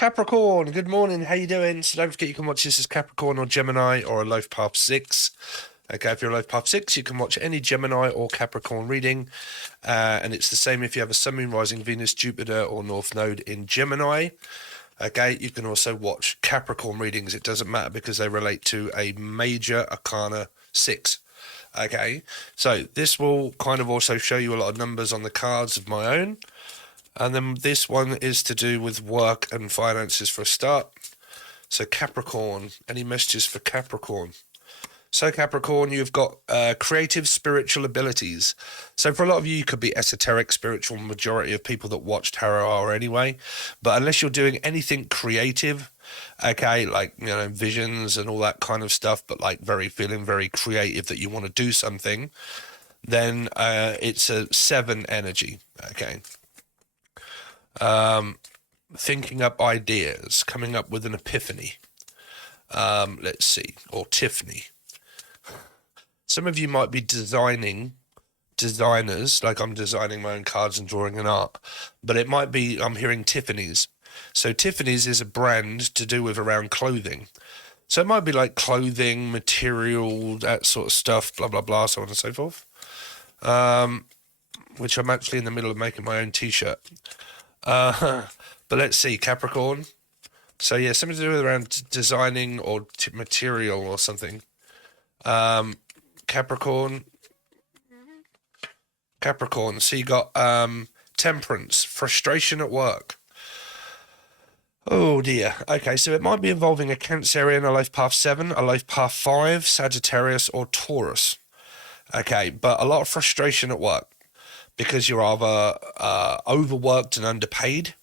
Capricorn, good morning. How you doing? So don't forget you can watch this as Capricorn or Gemini or a Life Path 6. Okay, if you're a Life Path 6, you can watch any Gemini or Capricorn reading. And it's the same if you have a Sun, Moon, Rising, Venus, Jupiter or North Node in Gemini. Okay, you can also watch Capricorn readings. It doesn't matter because they relate to a major arcana 6. Okay, so this will kind of also show you a lot of numbers on the cards of my own. And then this one is to do with work and finances for a start. So Capricorn, any messages for Capricorn? So Capricorn, you've got creative spiritual abilities. So for a lot of you, you could be esoteric, spiritual. Majority of people that watch tarot are anyway. But unless you're doing anything creative, okay, like, you know, visions and all that kind of stuff, but like feeling very creative that you want to do something, then it's a 7 energy, okay. Thinking up ideas, coming up with an epiphany. Let's see, or Tiffany. Some of you might be designers, like I'm designing my own cards and drawing an art, but it might be, I'm hearing Tiffany's. So Tiffany's is a brand to do with around clothing. So it might be like clothing, material, that sort of stuff, blah, blah, blah, so on and so forth. Which I'm actually in the middle of making my own t-shirt. But let's see, Capricorn. So yeah, something to do with around designing or material or something. Capricorn. So you got temperance, frustration at work. Oh dear. Okay, so it might be involving a Cancerian, a Life Path 7, a Life Path 5, Sagittarius, or Taurus. Okay, but a lot of frustration at work because you're either overworked and underpaid,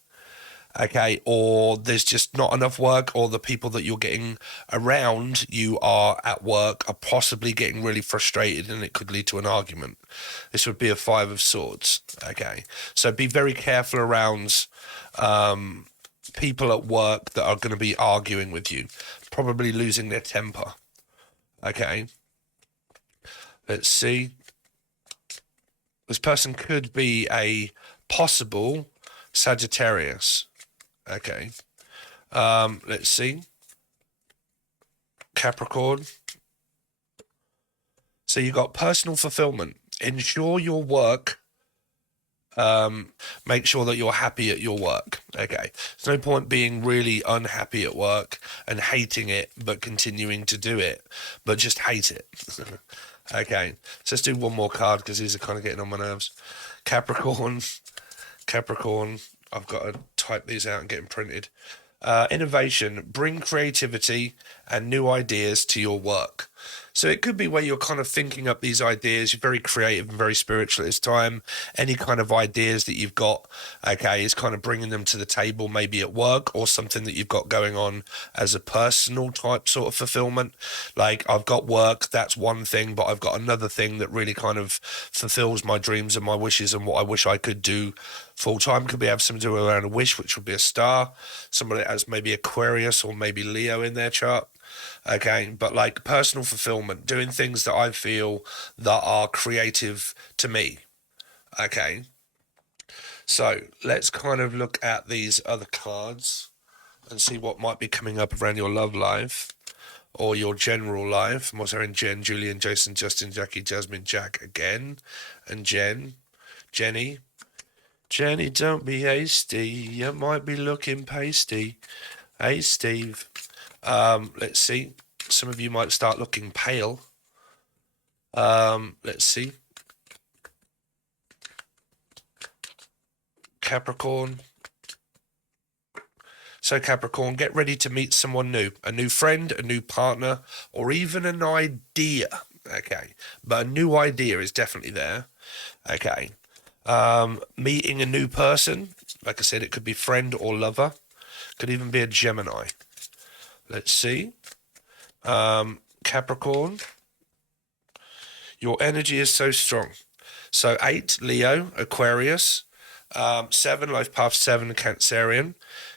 okay, or there's just not enough work, or the people that you're getting around you are at work are possibly getting really frustrated and it could lead to an argument. This would be a 5 of Swords, okay. So be very careful around people at work that are going to be arguing with you, probably losing their temper, okay. Let's see. This person could be a possible Sagittarius. Okay. Let's see. Capricorn. So you got personal fulfillment. Ensure your work. Make sure that you're happy at your work. Okay. There's no point being really unhappy at work and hating it, but continuing to do it, but just hate it. Okay. So let's do one more card because these are kind of getting on my nerves. Capricorn. I've got to type these out and get them printed. Innovation, bring creativity and new ideas to your work. So it could be where you're kind of thinking up these ideas. You're very creative and very spiritual at this time. Any kind of ideas that you've got, okay, is kind of bringing them to the table, maybe at work or something that you've got going on as a personal type sort of fulfillment. Like, I've got work, that's one thing, but I've got another thing that really kind of fulfills my dreams and my wishes and what I wish I could do full time. Could be have something to do around a wish, which would be a star. Somebody that has maybe Aquarius or maybe Leo in their chart. Okay, but like personal fulfillment, doing things that I feel that are creative to me. Okay, so let's kind of look at these other cards and see what might be coming up around your love life or your general life. I'm also in Jen, Julian, Jason, Justin, Jackie, Jasmine, Jack again, and Jenny. Jenny, don't be hasty. You might be looking pasty. Hey, Steve. Let's see. Some of you might start looking pale. Let's see. Capricorn. So Capricorn, get ready to meet someone new. A new friend, a new partner, or even an idea. Okay. But a new idea is definitely there. Okay. Meeting a new person. Like I said, it could be friend or lover. Could even be a Gemini. Let's see. Capricorn. Your energy is so strong. So 8, Leo, Aquarius. 7, Life Path 7, Cancerian.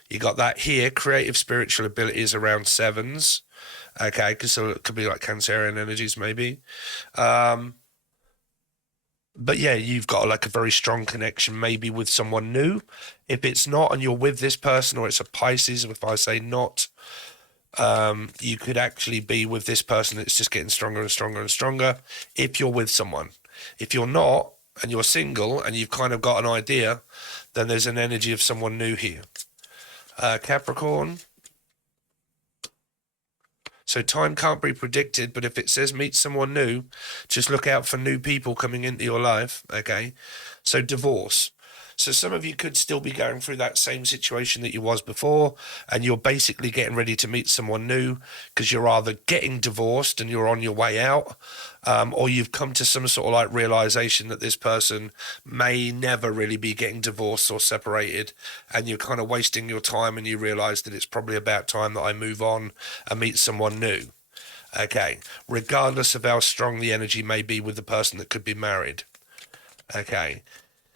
You got that here. Creative spiritual abilities around 7s. Okay, because it could be like Cancerian energies maybe. But yeah, you've got like a very strong connection maybe with someone new. If it's not and you're with this person, or it's a Pisces, if I say not, you could actually be with this person. It's just getting stronger and stronger and stronger if you're with someone. If you're not and you're single and you've kind of got an idea, then there's an energy of someone new here. Capricorn. So time can't be predicted, but if it says meet someone new, just look out for new people coming into your life, okay? So divorce. So some of you could still be going through that same situation that you was before, and you're basically getting ready to meet someone new because you're either getting divorced and you're on your way out, or you've come to some sort of like realization that this person may never really be getting divorced or separated, and you're kind of wasting your time, and you realize that it's probably about time that I move on and meet someone new. Okay, regardless of how strong the energy may be with the person that could be married. Okay,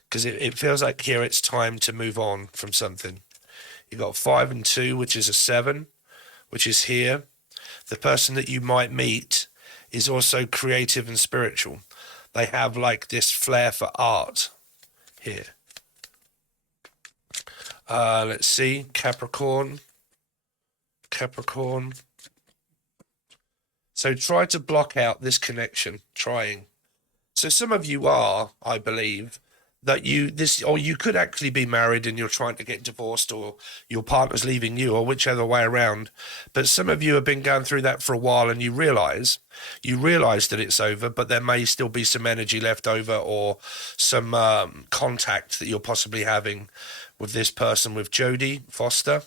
because it feels like here it's time to move on from something. You've got 5 and 2, which is a 7, which is here. The person that you might meet is also creative and spiritual. They have like this flair for art here. Let's see, Capricorn. So try to block out this connection, trying. So some of you are, I believe, that you could actually be married and you're trying to get divorced, or your partner's leaving you, or whichever way around. But some of you have been going through that for a while, and you realize that it's over, but there may still be some energy left over, or some contact that you're possibly having with this person, with Jodie Foster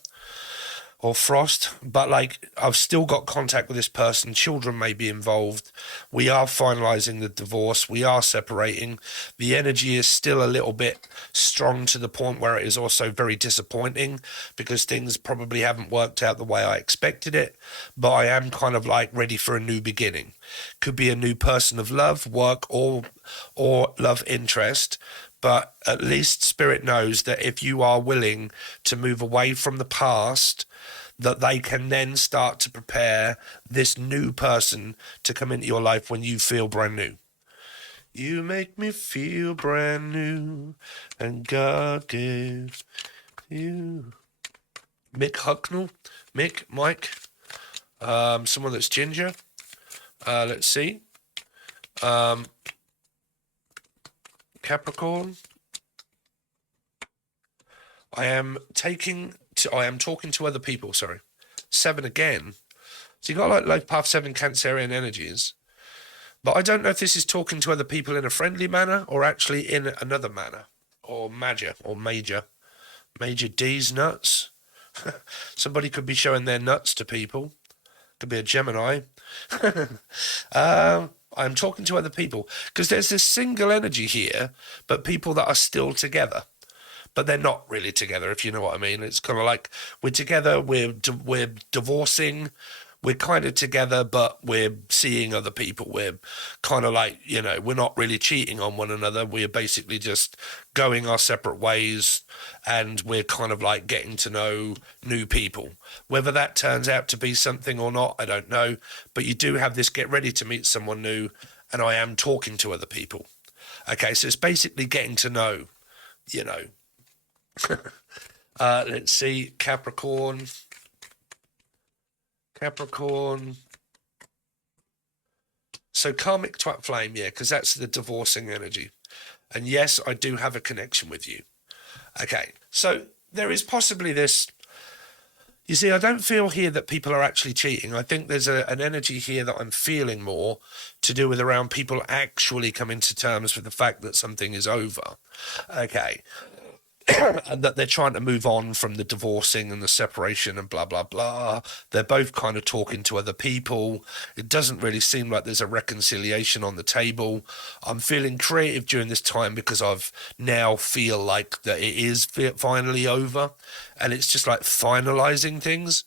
or Frost. But like, I've still got contact with this person. Children may be involved. We are finalizing the divorce. We are separating. The energy is still a little bit strong, to the point where it is also very disappointing because things probably haven't worked out the way I expected it. But I am kind of like ready for a new beginning. Could be a new person of love, work, or love interest. But at least Spirit knows that if you are willing to move away from the past, that they can then start to prepare this new person to come into your life when you feel brand new. You make me feel brand new, and God gives you. Mike, someone that's ginger. Let's see. Capricorn. I am talking to other people, sorry. 7 again. So you got like path 7 Cancerian energies. But I don't know if this is talking to other people in a friendly manner or actually in another manner. Or major. Major D's nuts. Somebody could be showing their nuts to people. Could be a Gemini. I'm talking to other people because there's this single energy here, but people that are still together, but they're not really together, if you know what I mean. It's kind of like we're together, we're divorcing, we're kind of together, but we're seeing other people. We're kind of like, we're not really cheating on one another. We're basically just going our separate ways, and we're kind of like getting to know new people. Whether that turns out to be something or not, I don't know. But you do have this get ready to meet someone new, and I am talking to other people. Okay, so it's basically getting to know, let's see, Capricorn. So karmic twat flame, yeah, because that's the divorcing energy. And yes, I do have a connection with you. Okay, so there is possibly this. You see, I don't feel here that people are actually cheating. I think there's an energy here that I'm feeling more to do with around people actually coming to terms with the fact that something is over. Okay. And that they're trying to move on from the divorcing and the separation and blah, blah, blah. They're both kind of talking to other people. It doesn't really seem like there's a reconciliation on the table. I'm feeling creative during this time because I've now feel like that it is finally over, and it's just like finalizing things.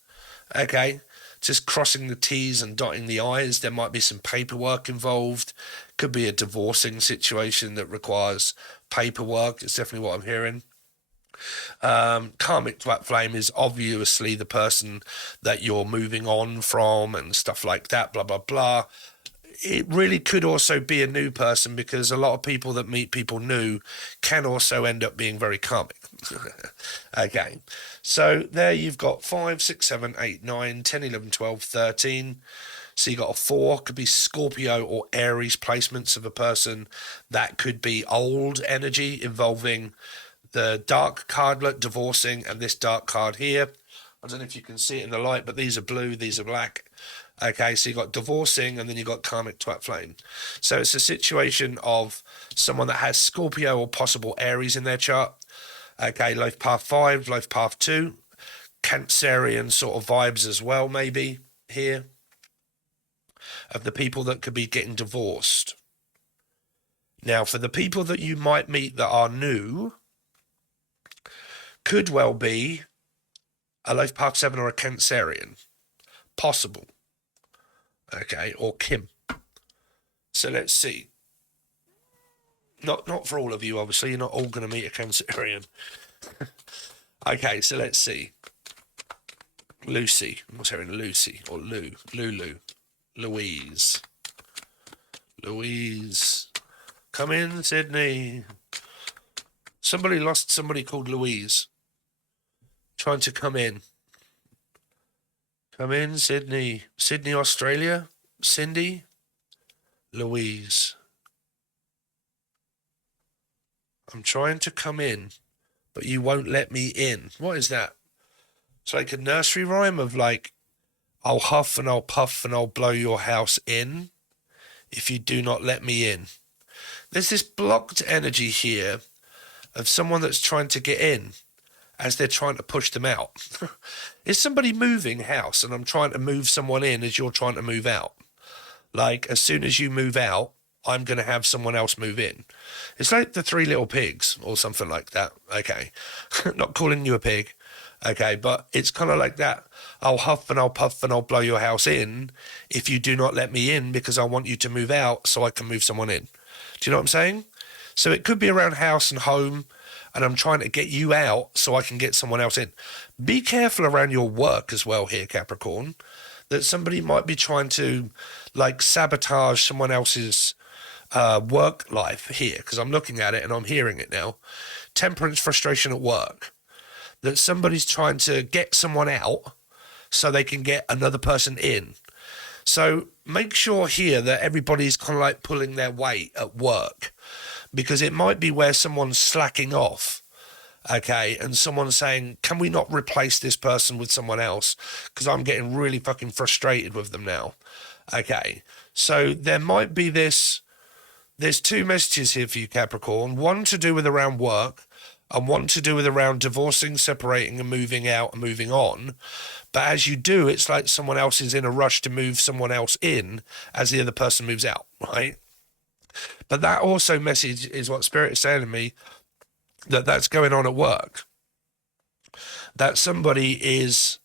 Okay. Just crossing the T's and dotting the I's. There might be some paperwork involved. Could be a divorcing situation that requires paperwork. It's definitely what I'm hearing. Karmic twat flame is obviously the person that you're moving on from and stuff like that, blah blah blah. it really could also be a new person, because a lot of people that meet people new can also end up being very karmic. Okay, so there you've got 5, 6, 7, 8, 9, 10, 11, 12, 13. So you got a 4, could be Scorpio or Aries placements of a person. That could be old energy involving the dark cardlet, divorcing, and this dark card here. I don't know if you can see it in the light, but these are blue, these are black. Okay, so you got divorcing, and then you got karmic twat flame. So it's a situation of someone that has Scorpio or possible Aries in their chart. Okay, life path 5, life path 2, Cancerian sort of vibes as well, maybe here, of the people that could be getting divorced. Now, for the people that you might meet that are new, could well be a life path 7 or a Cancerian. Possible. Okay, or Kim. So let's see. Not for all of you, obviously. You're not all going to meet a Cancerian. Okay, so let's see. Lucy. What's her name? Lucy or Lulu. Louise. Come in, Sydney. Somebody lost somebody called Louise. Trying to come in. Come in, Sydney. Sydney, Australia. Cindy. Louise. I'm trying to come in, but you won't let me in. What is that? It's like a nursery rhyme of like, I'll huff and I'll puff and I'll blow your house in if you do not let me in. There's this blocked energy here of someone that's trying to get in as they're trying to push them out. Is somebody moving house and I'm trying to move someone in as you're trying to move out? Like, as soon as you move out, I'm going to have someone else move in. It's like the 3 Little Pigs or something like that. Okay. Not calling you a pig. Okay. But it's kind of like that. I'll huff and I'll puff and I'll blow your house in if you do not let me in, because I want you to move out so I can move someone in. Do you know what I'm saying? So it could be around house and home, and I'm trying to get you out so I can get someone else in. Be careful around your work as well here, Capricorn, that somebody might be trying to like sabotage someone else's work life here, because I'm looking at it and I'm hearing it now. Temperance, frustration at work. That somebody's trying to get someone out so they can get another person in. So make sure here that everybody's kind of like pulling their weight at work, because it might be where someone's slacking off. Okay, and someone's saying, can we not replace this person with someone else? Because I'm getting really fucking frustrated with them now. Okay, so there might be this. There's 2 messages here for you, Capricorn. One to do with around work, and one to do with around divorcing, separating, and moving out and moving on. But as you do, it's like someone else is in a rush to move someone else in as the other person moves out, right? But that also message is what Spirit is saying to me, that that's going on at work. That somebody is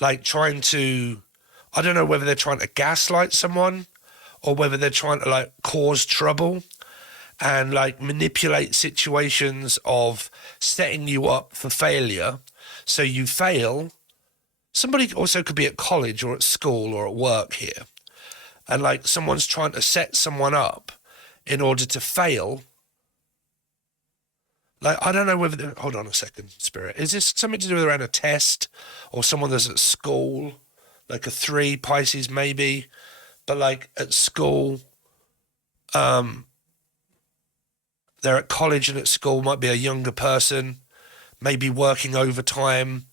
like trying to, I don't know whether they're trying to gaslight someone or whether they're trying to like cause trouble and like manipulate situations of setting you up for failure. So you fail. Somebody also could be at college or at school or at work here. And like someone's trying to set someone up in order to fail. Like, I don't know whether, hold on a second, Spirit. Is this something to do with around a test or someone that's at school? Like a 3, Pisces maybe. But like at school, they're at college and at school, might be a younger person, maybe working overtime.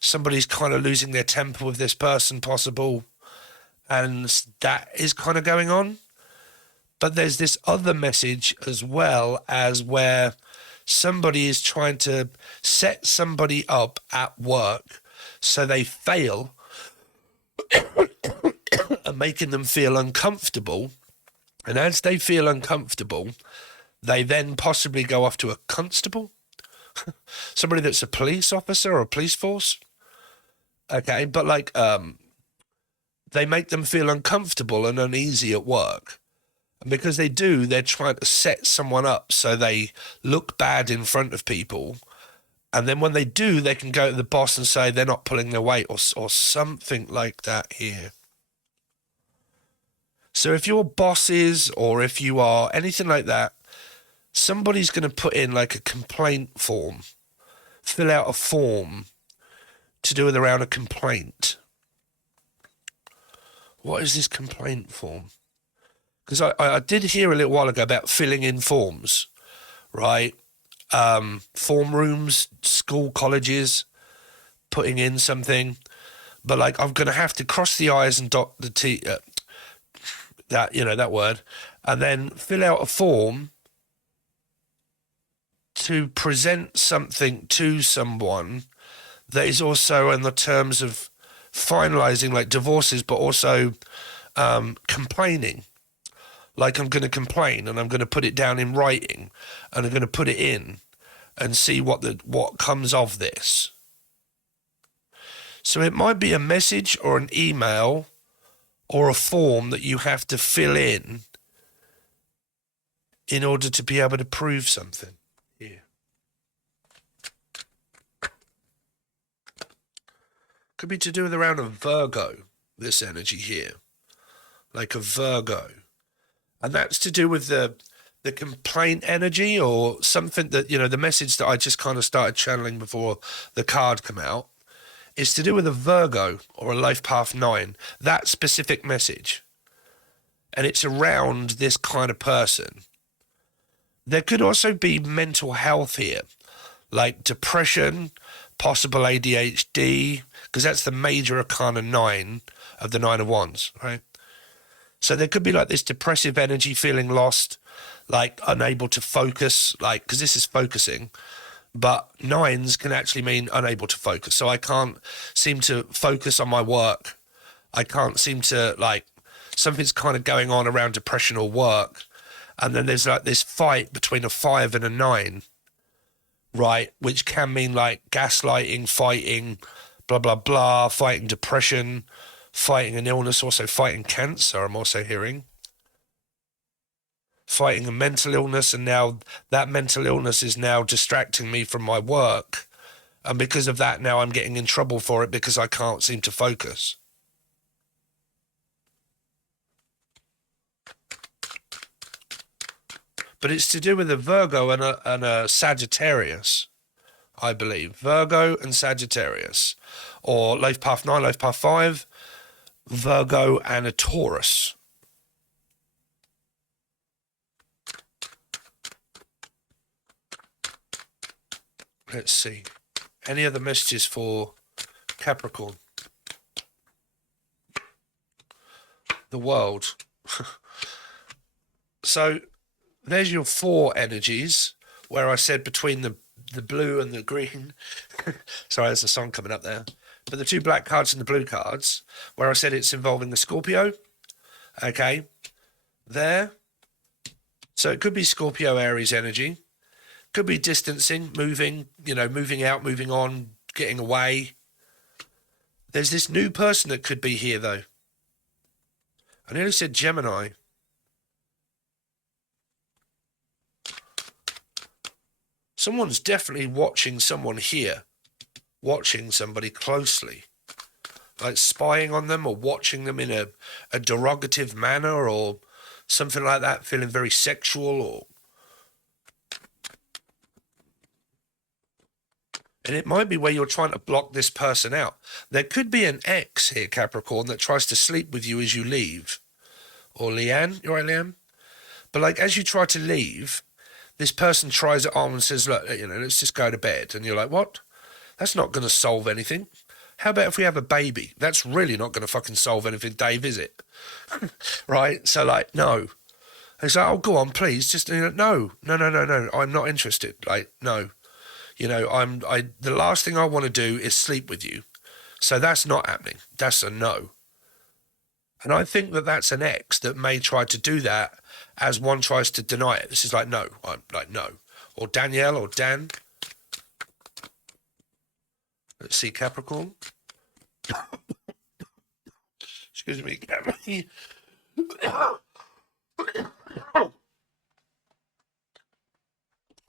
Somebody's kind of losing their temper with this person, possible. And that is kind of going on. But there's this other message as well, as where somebody is trying to set somebody up at work so they fail and making them feel uncomfortable. And as they feel uncomfortable, they then possibly go off to a constable, somebody that's a police officer or a police force. Okay, but like they make them feel uncomfortable and uneasy at work. And because they do, they're trying to set someone up so they look bad in front of people. And then when they do, they can go to the boss and say they're not pulling their weight or something like that here. So if you're bosses or if you are anything like that, somebody's going to put in like a complaint form, fill out a form to do with around a complaint. What is this complaint form? Because I did hear a little while ago about filling in forms, right? Form rooms, school, colleges, putting in something. But like, I'm going to have to cross the I's and dot the T, that, you know, that word, and then fill out a form to present something to someone that is also in the terms of finalizing like divorces, but also complaining. Like, I'm going to complain and I'm going to put it down in writing and I'm going to put it in and see what comes of this. So it might be a message or an email or a form that you have to fill in order to be able to prove something. Yeah. Could be to do with around a Virgo, this energy here. Like a Virgo. And that's to do with the complaint energy or something that, you know, the message that I just kind of started channeling before the card come out is to do with a Virgo or a life path 9, that specific message. And it's around this kind of person. There could also be mental health here, like depression, possible ADHD, because that's the major arcana 9 of the 9 of Wands, right? So there could be like this depressive energy, feeling lost, like unable to focus, like, because this is focusing, but 9s can actually mean unable to focus. So I can't seem to focus on my work. I can't seem to, like, something's kind of going on around depression or work. And then there's like this fight between a 5 and a 9, right? Which can mean like gaslighting, fighting, blah, blah, blah, fighting depression, fighting an illness, also fighting cancer, I'm also hearing. Fighting a mental illness, and now that mental illness is now distracting me from my work. And because of that, now I'm getting in trouble for it because I can't seem to focus. But it's to do with a Virgo and a Sagittarius, I believe. Virgo and Sagittarius. Or life path 9, life path 5, Virgo and a Taurus. Let's see. Any other messages for Capricorn? The world. So there's your 4 energies, where I said between the blue and the green. Sorry, there's a song coming up there. But the 2 black cards and the blue cards, where I said it's involving the Scorpio. Okay. There. So it could be Scorpio Aries energy. Could be distancing, moving, you know, moving out, moving on, getting away. There's this new person that could be here, though. I nearly said Gemini. Someone's definitely watching someone here, watching somebody closely, like spying on them or watching them in a derogative manner or something like that, feeling very sexual or... And it might be where you're trying to block this person out. There could be an ex here, Capricorn, that tries to sleep with you as you leave. Or Leanne, you all right, Leanne? But like, as you try to leave, this person tries it on and says, look, you know, let's just go to bed. And you're like, what? That's not going to solve anything. How about if we have a baby? That's really not going to fucking solve anything, Dave, is it? Right? So like, no. And it's like, oh, go on, please. Just, you know, no. I'm not interested. Like, no. You know, the last thing I want to do is sleep with you. So that's not happening. That's a no. And I think that that's an ex that may try to do that as one tries to deny it. This is like, no. I'm like, no. Or Danielle or Dan. Let's see, Capricorn. Excuse me, Capricorn.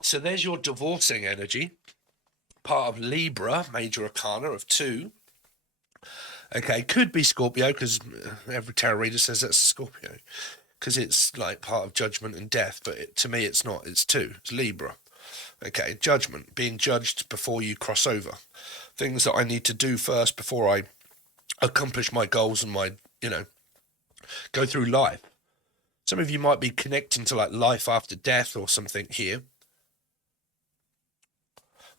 So there's your divorcing energy, part of Libra, major arcana of 2. Okay, could be Scorpio, because every tarot reader says that's a Scorpio, because it's like part of judgment and death, but to me it's not. It's two. It's Libra. Okay, judgment, being judged before you cross over. Things that I need to do first before I accomplish my goals and my, go through life. Some of you might be connecting to like life after death or something here.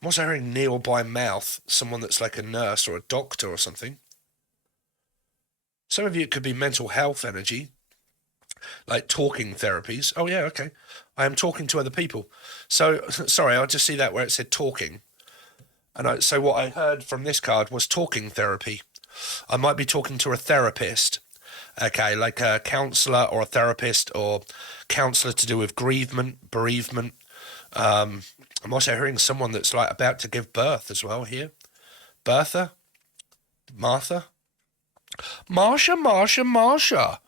I'm also hearing near or by mouth, someone that's like a nurse or a doctor or something. Some of you, it could be mental health energy, like talking therapies. Oh, yeah, okay. I am talking to other people. So, sorry, I just see that where it said talking. And so what I heard from this card was talking therapy. I might be talking to a therapist, okay, like a counsellor or a therapist or counsellor to do with bereavement. I'm also hearing someone that's like about to give birth as well here. Bertha? Martha? Marsha.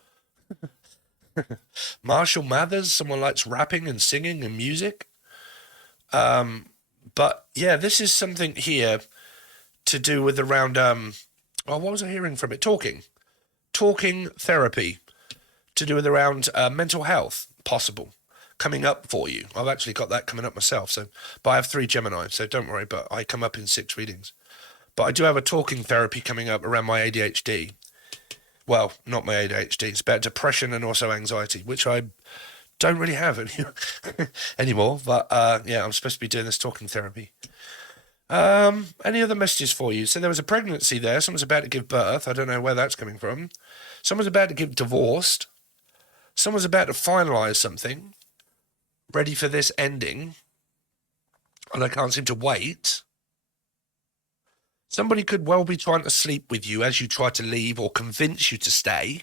Marshall Mathers, someone likes rapping and singing and music. But yeah, this is something here to do with around, what was I hearing from it? Talking therapy to do with around mental health, possible, coming up for you. I've actually got that coming up myself. But I have 3 Gemini, so don't worry, but I come up in 6 readings. But I do have a talking therapy coming up around my ADHD. Well, not my ADHD. It's about depression and also anxiety, which I don't really have anymore. But yeah, I'm supposed to be doing this talking therapy. Any other messages for you? So there was a pregnancy there. Someone's about to give birth. I don't know where that's coming from. Someone's about to get divorced. Someone's about to finalise something. Ready for this ending. And I can't seem to wait. Somebody could well be trying to sleep with you as you try to leave or convince you to stay.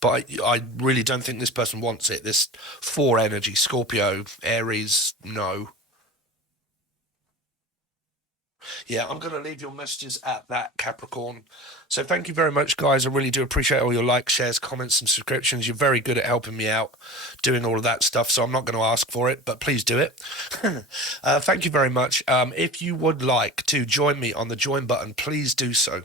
But I really don't think this person wants it. This 4 energy, Scorpio, Aries, no. Yeah, I'm going to leave your messages at that, Capricorn. So thank you very much, guys. I really do appreciate all your likes, shares, comments, and subscriptions. You're very good at helping me out doing all of that stuff, so I'm not going to ask for it, but please do it. Thank you very much. If you would like to join me on the join button, please do so,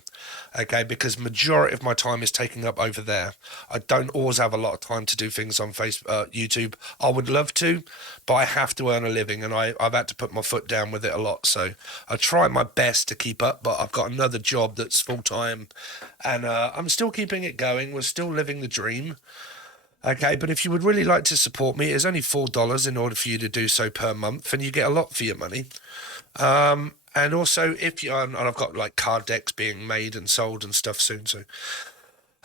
okay, because majority of my time is taken up over there. I don't always have a lot of time to do things on Facebook, YouTube. I would love to, but I have to earn a living, and I've had to put my foot down with it a lot, so I try my best to keep up, but I've got another job that's full-time, and I'm still keeping it going. We're still living the dream. Okay, but if you would really like to support me, it's only $4 in order for you to do so per month, and you get a lot for your money. And also, if you and I've got like card decks being made and sold and stuff soon, so.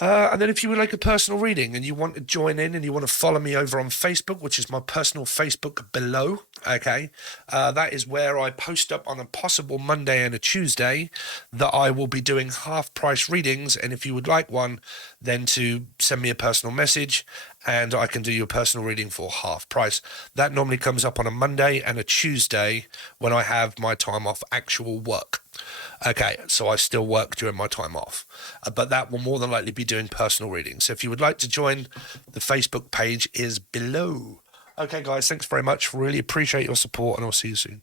And then if you would like a personal reading and you want to join in and you want to follow me over on Facebook, which is my personal Facebook below, okay, that is where I post up on a possible Monday and a Tuesday that I will be doing half-price readings. And if you would like one, then to send me a personal message and I can do your personal reading for half price. That normally comes up on a Monday and a Tuesday when I have my time off actual work. Okay, so I still work during my time off, but that will more than likely be doing personal readings. So if you would like to join, the Facebook page is below. Okay, guys, thanks very much. Really appreciate your support, and I'll see you soon.